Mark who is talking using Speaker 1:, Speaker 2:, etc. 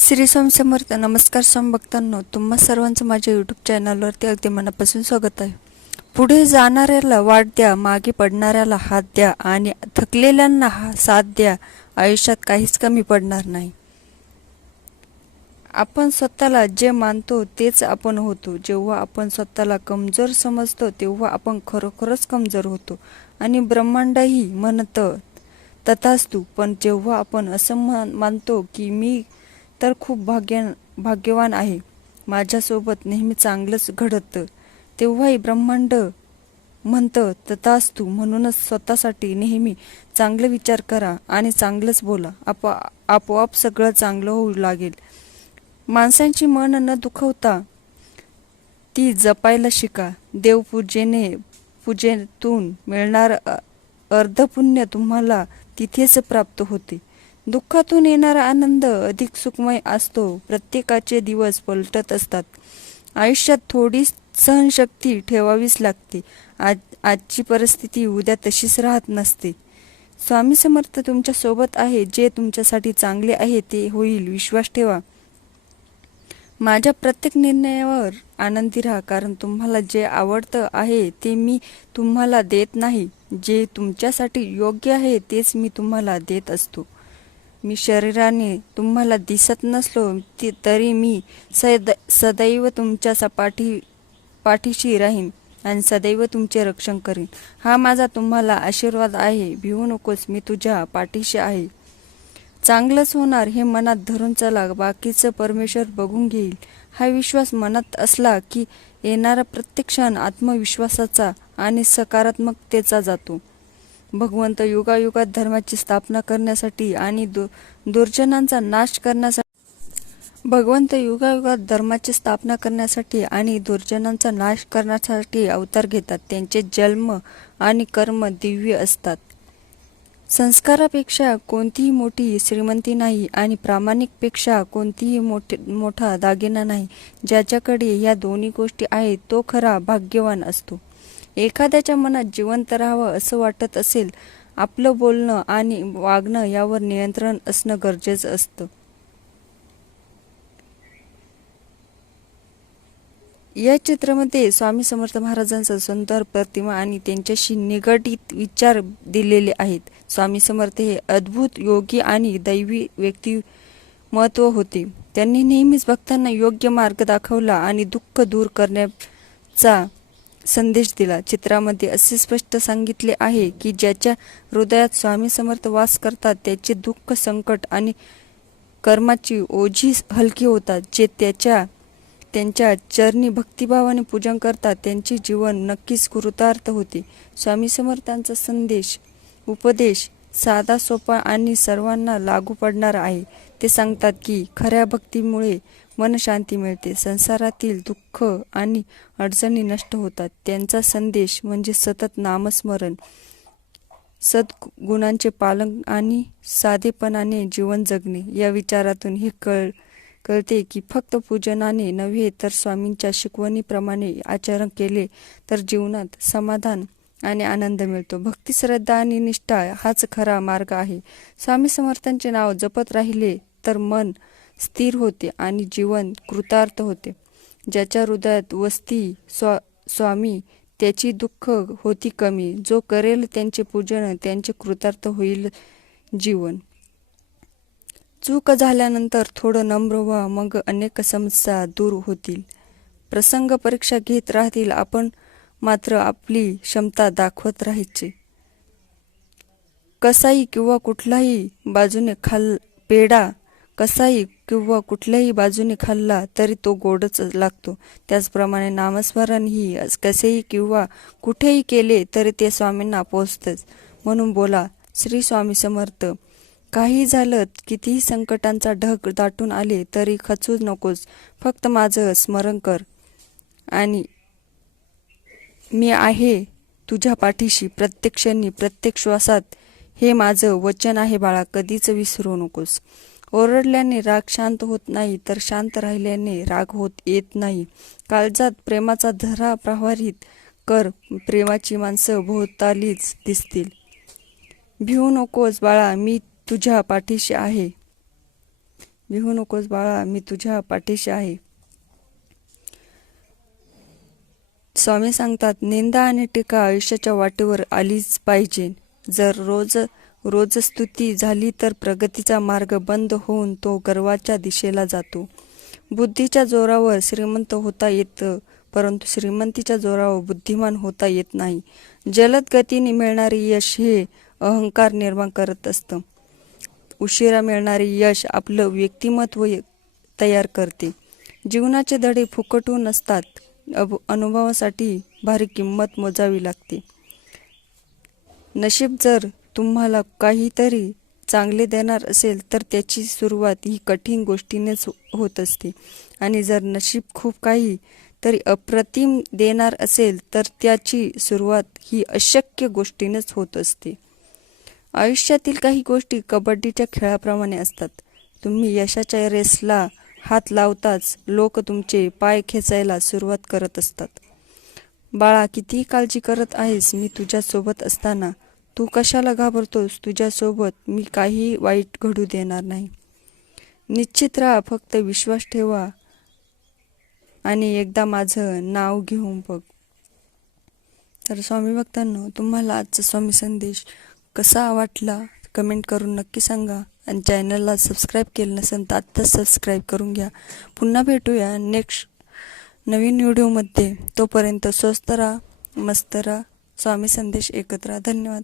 Speaker 1: श्री स्वामी समर्थ नमस्कार स्वामी भक्तांनो. तुम्हा सर्वांचं माझ्या यूट्यूब चॅनलवरती अगदी मनापासून स्वागत आहे. पुढे जाणाऱ्याला वाट द्या मागे पडणाऱ्याला हात द्या आणि थकलेल्यांना हा साथ द्या. आयुष्यात काहीच कमी पडणार नाही. आपण स्वतःला जे मानतो तेच आपण होतो. जेव्हा आपण स्वतःला कमजोर समजतो तेव्हा आपण खरोखरच कमजोर होतो. आणि ब्रह्मांडही म्हणतं तथास्तू पण जेव्हा आपण असं मान मानतो की मी तर खूप भाग्य भाग्यवान आहे. माझ्यासोबत नेहमी चांगलंच घडतं. तेव्हाही ब्रह्मांड म्हणतं तथास्तु म्हणूनच स्वतःसाठी नेहमी चांगले विचार करा आणि चांगलंच बोला. आपो आपोआप सगळं चांगलं होऊ लागेल. माणसांची मन न दुखवता ती जपायला शिका. देवपूजेने पूजेतून मिळणार अर्धपुण्य तुम्हाला तिथेच प्राप्त होते. दुःखातून येणारा आनंद अधिक सुखमय असतो. प्रत्येकाचे दिवस पलटत असतात. आयुष्यात थोडी सहनशक्ती ठेवावीच लागते. आज आजची परिस्थिती उद्या तशीच राहत नसते. स्वामी समर्थ तुमच्यासोबत आहे. जे तुमच्यासाठी चांगले आहे ते होईल. विश्वास ठेवा. माझ्या प्रत्येक निर्णयावर आनंदी राहा. कारण तुम्हाला जे आवडतं आहे ते मी तुम्हाला देत नाही. जे तुमच्यासाठी योग्य आहे तेच मी तुम्हाला देत असतो. मी शरीराने तुम्हाला दिसत नसलो ती तरी मी सद सदैव तुमच्या सपाठी पाठीशी राहीन आणि सदैव तुमचे रक्षण करीन. हा माझा तुम्हाला आशीर्वाद आहे. भिवू नकोस मी तुझ्या पाठीशी आहे. चांगलंच होणार हे मनात धरून चला बाकीचं परमेश्वर बघून घेईल. हा विश्वास मनात असला की येणारा प्रत्येक क्षण आत्मविश्वासाचा आणि सकारात्मकतेचा जातो. भगवंत युगायुगात धर्माची स्थापना करण्यासाठी आणि दु दुर्जनांचा नाश करण्यासाठी भगवंत युगायुगात धर्माची स्थापना करण्यासाठी आणि दुर्जनांचा नाश करण्यासाठी अवतार घेतात. त्यांचे जन्म आणि कर्म दिव्य असतात. संस्कारापेक्षा कोणतीही मोठी श्रीमंती नाही आणि प्रामाणिकपेक्षा कोणतीही मोठे मोठा दागिना नाही. ज्याच्याकडे या दोन्ही गोष्टी आहेत तो खरा भाग्यवान असतो. एखाद्याच्या मनात जिवंत राहावं असं वाटत असेल आपलं बोलणं आणि वागणं यावर नियंत्रण असणं गरजेचं असतं. या चित्रामध्ये स्वामी समर्थ महाराजांचा सुंदर प्रतिमा आणि त्यांच्याशी निगडित विचार दिलेले आहेत. स्वामी समर्थ हे अद्भुत योगी आणि दैवी व्यक्ती महत्त्व होते. त्यांनी नेहमीच भक्तांना योग्य मार्ग दाखवला आणि दुःख दूर करण्याचा संदेश दिला. चित्रामध्ये असे स्पष्ट सांगितले आहे की ज्याच्या हृदयात स्वामी समर्थ वास करतात त्याचे दुःख संकट आणि कर्माची ओझी हलकी होतात. जे त्याच्या त्यांच्या चरणी भक्तिभावाने पूजन करतात त्यांचे जीवन नक्कीच कृतार्थ होते. स्वामी समर्थांचा संदेश उपदेश साधा सोपा आणि सर्वांना लागू पडणारा आहे. ते सांगतात की खऱ्या भक्तीमुळे मनशांती मिळते. संसारातील दुःख आणि अडचणी नष्ट होतात. त्यांचा संदेश म्हणजे सतत नामस्मरण सद्गुणांचे पालन आणि साधेपणाने जीवन जगणे. या विचारातून हे कळ कळते की फक्त पूजनाने नव्हे तर स्वामींच्या शिकवणीप्रमाणे आचरण केले तर जीवनात समाधान आणि आनंद मिळतो. भक्ती श्रद्धा आणि निष्ठा हाच खरा मार्ग आहे. स्वामी समर्थांचे नाव जपत राहिले तर मन स्थिर होते आणि जीवन कृतार्थ होते. ज्याच्या हृदयात वस्ती स्वा स्वामी त्याची दुःख होती कमी. जो करेल त्यांचे पूजन त्यांचे कृतार्थ होईल जीवन. चूक झाल्यानंतर थोडं नम्र व्हा मग अनेक समस्या दूर होतील. प्रसंग परीक्षा घेत राहतील. आपण मात्र आपली क्षमता दाखवत राहायची. कसाही किंवा कुठलाही बाजूने खाल पेढा कसाही किंवा कुठल्याही बाजूने खाल्ला तरी तो गोडच लागतो. त्याचप्रमाणे नामस्मरण ही कसेही किंवा कुठेही केले तरी ते स्वामींना पोचतंच म्हणून बोला श्री स्वामी समर्थ काही झालं कितीही संकटांचा ढग दाटून आले तरी खचू नकोस. फक्त माझं स्मरण कर. आणि मी आहे तुझ्या पाठीशी प्रत्येक क्षणी प्रत्येक श्वासात हे माझं वचन आहे बाळा कधीच विसरू नकोस. ओरडल्याने राग शांत होत नाही तर शांत राहिल्याने राग होत येत नाही. काळजात प्रेमाचा धरा प्रवाहित कर प्रेमाची माणसं भोवतालीच दिसतील. भिवू नकोस बाळा मी तुझ्या पाठीशी आहे. भिवू नकोस बाळा मी तुझ्या पाठीशी आहे. स्वामी सांगतात निंदा आणि टीका आयुष्याच्या वाटेवर आलीच पाहिजे. जर रोज रोज स्तुती झाली तर प्रगतीचा मार्ग बंद होऊन तो गर्वाच्या दिशेला जातो. बुद्धीच्या जोरावर श्रीमंत होता येतं परंतु श्रीमंतीच्या जोरावर बुद्धिमान होता येत नाही. जलद गतीने मिळणारे यश हे अहंकार निर्माण करत असतं. उशिरा मिळणारे यश आपलं व्यक्तिमत्व तयार करते. जीवनाचे धडे फुकटून असतात. अभ अनुभवासाठी भारी किंमत मोजावी लागते. नशीब जर तुम्हाला काहीतरी चांगले देणार असेल तर त्याची सुरुवात ही कठीण गोष्टीनेच हो-, होत असते. आणि जर नशीब खूप काही तरी अप्रतिम देणार असेल तर त्याची सुरुवात ही अशक्य गोष्टीनेच होत असते. आयुष्यातील काही गोष्टी कबड्डीच्या खेळाप्रमाणे असतात. तुम्ही यशाच्या रेसला हात लावताच लोक तुमचे पाय खेचायला सुरुवात करत असतात. बाळा कितीही काळजी करत आहेस मी तुझ्यासोबत असताना तू कशाला घाबरतोस? तुझ्यासोबत मी काही वाईट घडू देणार नाही. निश्चित राहा फक्त विश्वास ठेवा आणि एकदा माझं नाव घेऊन बघ. तर स्वामी भक्तांनो तुम्हाला आजचा स्वामी संदेश कसा वाटला? कमेंट करून नक्की सांगा. आणि चॅनलला सबस्क्राईब केलं नसेल तर आत्ताच सबस्क्राईब करून घ्या. पुन्हा भेटूया नेक्स्ट नवीन व्हिडिओमध्ये तोपर्यंत स्वस्त राहा मस्त राहा. स्वामी संदेश एकत्र राहा. धन्यवाद.